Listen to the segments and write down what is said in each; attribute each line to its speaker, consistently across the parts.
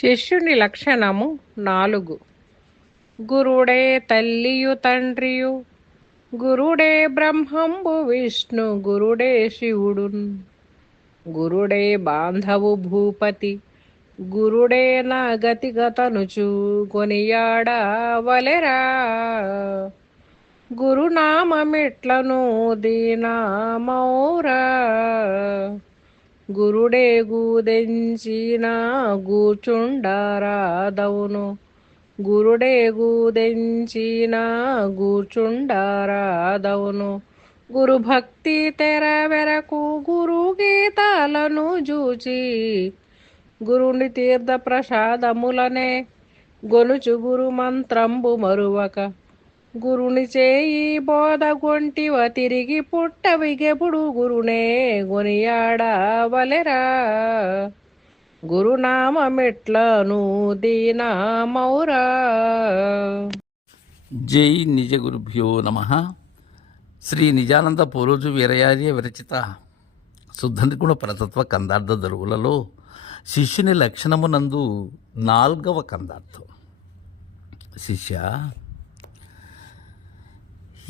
Speaker 1: శిష్యుని లక్షణము నాలుగు. గురుడే తల్లియు తండ్రియు గురుడే బ్రహ్మంబు విష్ణు గురుడే శివుడు గురుడే బాంధవు భూపతి గురుడే నా గతిగతనుచు చూకొనియాడా వలెరా. గురునామమిట్లను దీనామౌరా గురుడే గూదెంచిన గూచుండారాదవును గురుడే గూదెంచిన గూచుండారాదవును గురు భక్తి తెర వెరకు గురు గీతాలను జూచి గురుని తీర్థ ప్రసాదములనే గొలుచు గురు మంత్రంబు మరువక. గురుని చేయి బోధ గొంటివ తిరిగి పుట్టవిగెప్పుడు గురునే గొనియాడవలెరా. దీనా దీనామౌరా.
Speaker 2: జై నిజ గురుభ్యో నమ. శ్రీ నిజానంద పూరోజు వీరయార్య విరచిత శుద్ధనిగుణ పరతత్వ కందార్థ దరువులలో శిష్యుని లక్షణమునందు నాల్గవ కందార్థం. శిష్య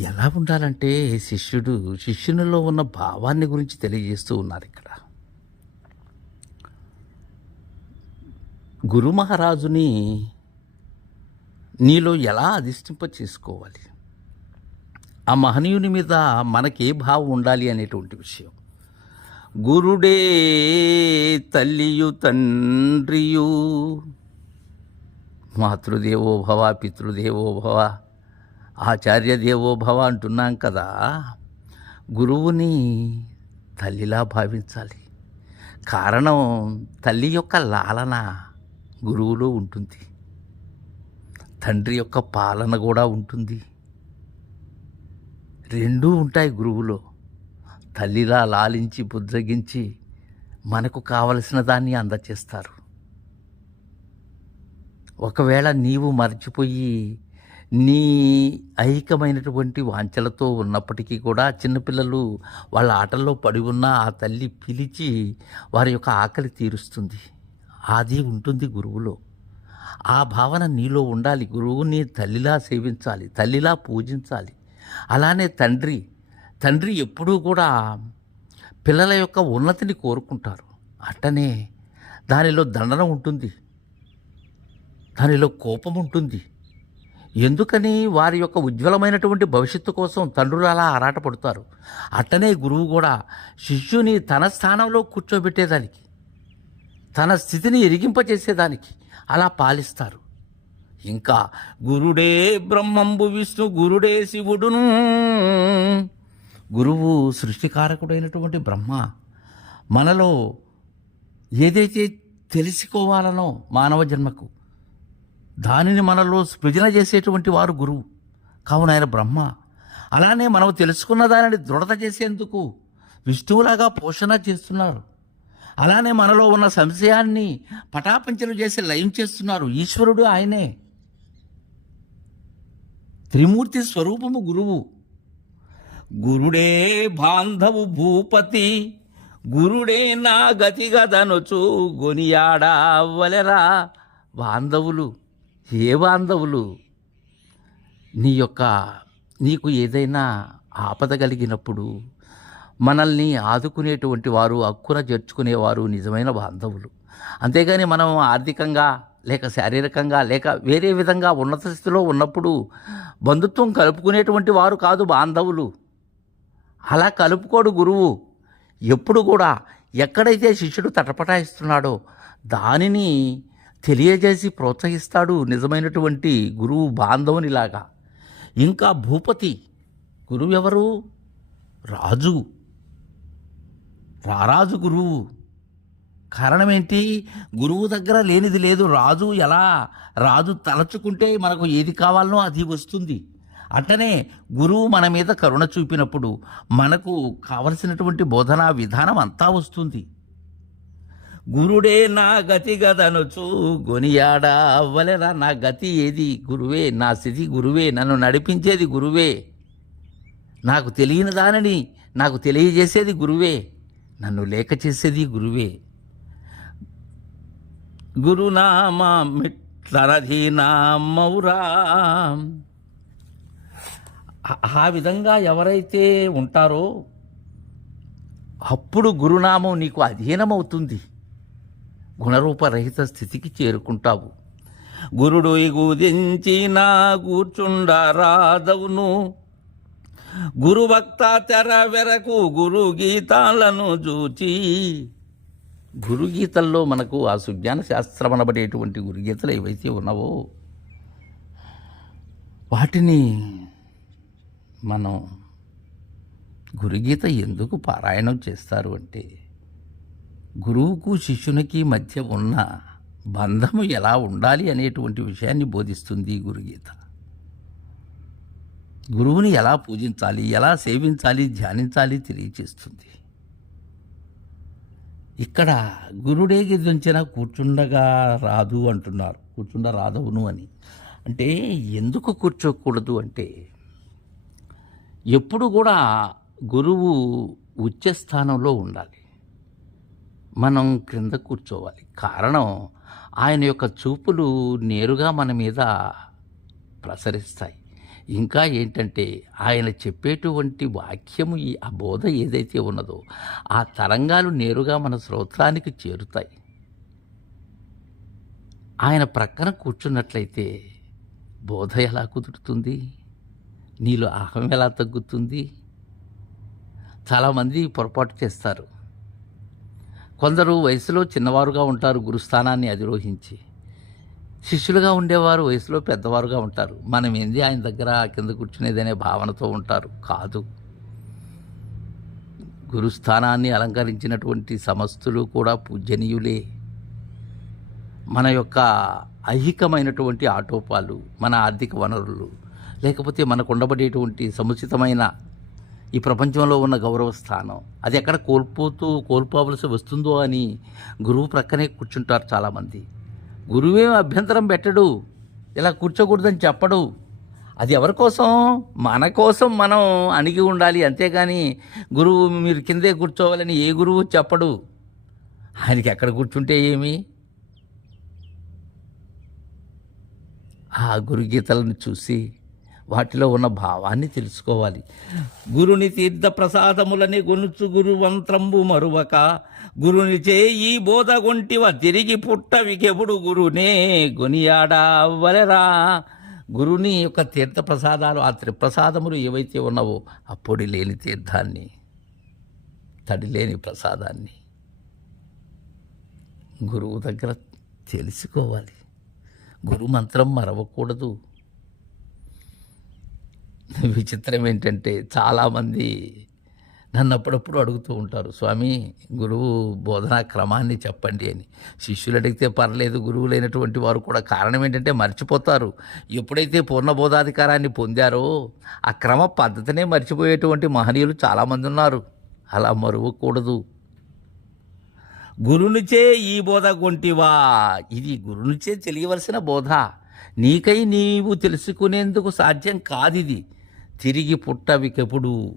Speaker 2: ఎలా ఉండాలంటే శిష్యుడు శిష్యునిలో ఉన్న భావాన్ని గురించి తెలియజేస్తూ ఉన్నారు ఇక్కడ. గురు మహారాజుని నీలో ఎలా అధిష్టింప చేసుకోవాలి? ఆ మహనీయుని మీద మనకే భావం ఉండాలి అనేటువంటి విషయం. గురుడే తల్లియు తండ్రియు మాతృదేవో భవ పితృదేవో భవ ఆచార్య దేవో భవ అంటున్నాం కదా. గురువుని తల్లిలా భావించాలి. కారణం తల్లి యొక్క లాలన గురువులో ఉంటుంది. తండ్రి యొక్క పాలన కూడా ఉంటుంది. రెండూ ఉంటాయి గురువులో. తల్లిలా లాలించి బుద్రగించి మనకు కావలసిన దాన్ని అందచేస్తారు. ఒకవేళ నీవు మర్చిపోయి నీ ఐకమైనటువంటి వాంఛలతో ఉన్నప్పటికీ కూడా చిన్నపిల్లలు వాళ్ళ ఆటల్లో పడి ఉన్న ఆ తల్లి పిలిచి వారి యొక్క ఆకలి తీరుస్తుంది. అది ఉంటుంది గురువులో. ఆ భావన నీలో ఉండాలి. గురువుని తల్లిలా సేవించాలి. తల్లిలా పూజించాలి. అలానే తండ్రి తండ్రి ఎప్పుడూ కూడా పిల్లల యొక్క ఉన్నతిని కోరుకుంటారు. అట్టనే దానిలో దండన ఉంటుంది. దానిలో కోపం ఉంటుంది. ఎందుకని వారి యొక్క ఉజ్వలమైనటువంటి భవిష్యత్తు కోసం తండ్రులు అలా ఆరాటపడుతారు అట్టనే గురువు కూడా శిష్యుని తన స్థానంలో కూర్చోబెట్టేదానికి తన స్థితిని ఎరిగింపచేసేదానికి అలా పాలిస్తారు. ఇంకా గురుడే బ్రహ్మంబు విష్ణు గురుడే శివుడును. గురువు సృష్టికారకుడైనటువంటి బ్రహ్మ మనలో ఏదైతే తెలుసుకోవాలనో మానవ జన్మకు దానిని మనలో సృజన చేసేటువంటి వారు గురువు. కావున ఆయన బ్రహ్మ. అలానే మనం తెలుసుకున్న దానిని దృఢత చేసేందుకు విష్ణువులాగా పోషణ చేస్తున్నారు. అలానే మనలో ఉన్న సంశయాన్ని పటాపంచలు చేసి లయం చేస్తున్నారు. ఈశ్వరుడు ఆయనే. త్రిమూర్తి స్వరూపము గురువు. గురుడే బాంధవు భూపతి. గురుడే నా గతిగదనుచు గొనియాడవలెరా బాంధవులు. ఏ బాంధవులు నీ యొక్క నీకు ఏదైనా ఆపద కలిగినప్పుడు మనల్ని ఆదుకునేటువంటి వారు హక్కున చేర్చుకునేవారు నిజమైన బాంధవులు. అంతేగాని మనం ఆర్థికంగా లేక శారీరకంగా లేక వేరే విధంగా ఉన్నత స్థితిలో ఉన్నప్పుడు బంధుత్వం కలుపుకునేటువంటి వారు కాదు బాంధవులు. అలా కలుపుకోడు గురువు. ఎప్పుడు కూడా ఎక్కడైతే శిష్యుడు తటపటాయిస్తున్నాడో దానిని తెలియజేసి ప్రోత్సహిస్తాడు నిజమైనటువంటి గురువు బాంధవునిలాగా ఇంకా భూపతి గురువు ఎవరు రాజు. రారాజు గురువు. కారణం ఏంటి గురువు దగ్గర లేనిది లేదు. రాజు ఎలా? రాజు తలచుకుంటే మనకు ఏది కావాలనో అది వస్తుంది. అట్టనే గురువు మన మీద కరుణ చూపినప్పుడు మనకు కావలసినటువంటి బోధనా విధానం అంతా వస్తుంది. గురుడే నా గతి గదనుచు గొనియాడా అవ్వలేరా నా గతి ఏది? గురువే నా స్థితి గురువే నన్ను నడిపించేది గురువే. నాకు తెలియని దానిని నాకు తెలియజేసేది గురువే. నన్ను లేక చేసేది గురువే. గురునామా మిట్లరధీనామౌరా ఆ- ఆ విధంగా ఎవరైతే ఉంటారో అప్పుడు గురునామం నీకు అధీనమవుతుంది. గుణరూపరహిత స్థితికి చేరుకుంటావు. గురుడు గుదించిన కూర్చుండ రాదవును గురుభక్త తెర వెరకు గురు గీతాలను చూచి గురుగీతల్లో మనకు ఆ సుజ్ఞాన శాస్త్రం అనబడేటువంటి గురుగీతలు ఏవైతే ఉన్నావో వాటిని మనం గురుగీత ఎందుకు పారాయణం చేస్తారు అంటే గురువుకు శిష్యునికి మధ్య ఉన్న బంధము ఎలా ఉండాలి అనేటువంటి విషయాన్ని బోధిస్తుంది గురుగీత. గురువుని ఎలా పూజించాలి ఎలా సేవించాలి ధ్యానించాలి తెలియచేస్తుంది. ఇక్కడ గురుడే గిద్దించిన కూర్చుండగా రాదు అంటున్నారు. కూర్చుండ రాదవును అని. అంటే ఎందుకు కూర్చోకూడదు అంటే ఎప్పుడు కూడా గురువు ఉచ్చ స్థానంలో ఉండాలి. మనం క్రింద కూర్చోవాలి. కారణం ఆయన యొక్క చూపులు నేరుగా మన మీద ప్రసరిస్తాయి. ఇంకా ఏంటంటే ఆయన చెప్పేటువంటి వాక్యము ఈ ఆ బోధ ఏదైతే ఉన్నదో ఆ తరంగాలు నేరుగా మన శ్రోత్రానికి చేరుతాయి. ఆయన ప్రక్కన కూర్చున్నట్లయితే బోధ ఎలా కుదురుతుంది? నీలో అహం ఎలా తగ్గుతుంది? చాలామంది పొరపాటు చేస్తారు. కొందరు వయసులో చిన్నవారుగా ఉంటారు గురుస్థానాన్ని అధిరోహించి. శిష్యులుగా ఉండేవారు వయసులో పెద్దవారుగా ఉంటారు. మనం ఏంది ఆయన దగ్గర కింద కూర్చునేదనే భావనతో ఉంటారు? కాదు. గురుస్థానాన్ని అలంకరించినటువంటి సమస్తులు కూడా పూజనీయులే. మన యొక్క ఐహికమైనటువంటి ఆటోపాలు మన ఆర్థిక వనరులు లేకపోతే మనకు ఉండబడేటువంటి సముచితమైన ఈ ప్రపంచంలో ఉన్న గౌరవ స్థానం. అది ఎక్కడ కోల్పోతూ కోల్పోవలసి వస్తుందో అని గురువు ప్రక్కనే కూర్చుంటారు చాలామంది. గురువేం అభ్యంతరం పెట్టడు. ఇలా కూర్చోకూడదని చెప్పడు. అది ఎవరి కోసం? మన కోసం మనం అణిగి ఉండాలి. అంతేగాని గురువు మీరు కిందే కూర్చోవాలని ఏ గురువు చెప్పడు. ఆయనకి ఎక్కడ కూర్చుంటే ఏమి? ఆ గురుగీతలను చూసి వాటిలో ఉన్న భావాన్ని తెలుసుకోవాలి. గురుని తీర్థ ప్రసాదములని గొనుచు గురువంత్రంబు మరువక గురుని చేయి బోధ గొంటివ తిరిగి పుట్టవికెప్పుడు గురునే గొనియాడవలరా. గురుని యొక్క తీర్థ ప్రసాదాలు ఆ త్రిప్రసాదములు ఏవైతే ఉన్నావో అప్పుడు లేని తీర్థాన్ని తడి లేని ప్రసాదాన్ని గురువు దగ్గర తెలుసుకోవాలి. గురు మంత్రం మరవకూడదు. విచిత్రం ఏంటంటే చాలామంది నన్ను అప్పుడప్పుడు అడుగుతూ ఉంటారు స్వామి గురువు బోధనా క్రమాన్ని చెప్పండి అని. శిష్యులు అడిగితే పర్లేదు గురువు లేనటువంటి వారు కూడా కారణం ఏంటంటే మర్చిపోతారు. ఎప్పుడైతే పూర్ణ బోధాధికారాన్ని పొందారో ఆ క్రమ పద్ధతినే మర్చిపోయేటువంటి మహనీయులు చాలామంది ఉన్నారు. అలా మరువకూడదు. గురునిచే ఈ బోధ కొంటివా? ఇది గురునిచే తెలియవలసిన బోధ. నీకై నీవు తెలుసుకునేందుకు సాధ్యం కాదిది. తిరిగి పుట్టవికెప్పుడు?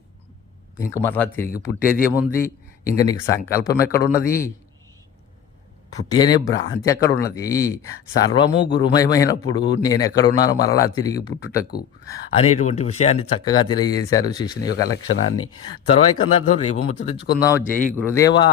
Speaker 2: ఇంక మరలా తిరిగి పుట్టేది ఏముంది ఇంక నీకు సంకల్పం ఎక్కడున్నది? పుట్టేనే అనే భ్రాంతి ఎక్కడున్నది? సర్వము గురుమయమైనప్పుడు నేను ఎక్కడున్నాను మరలా తిరిగి పుట్టుటకు? అనేటువంటి విషయాన్ని చక్కగా తెలియజేశారు శిష్యుని యొక్క లక్షణాన్ని. తర్వాత అర్థం రేపు ముచ్చరించుకుందాం జై గురుదేవా!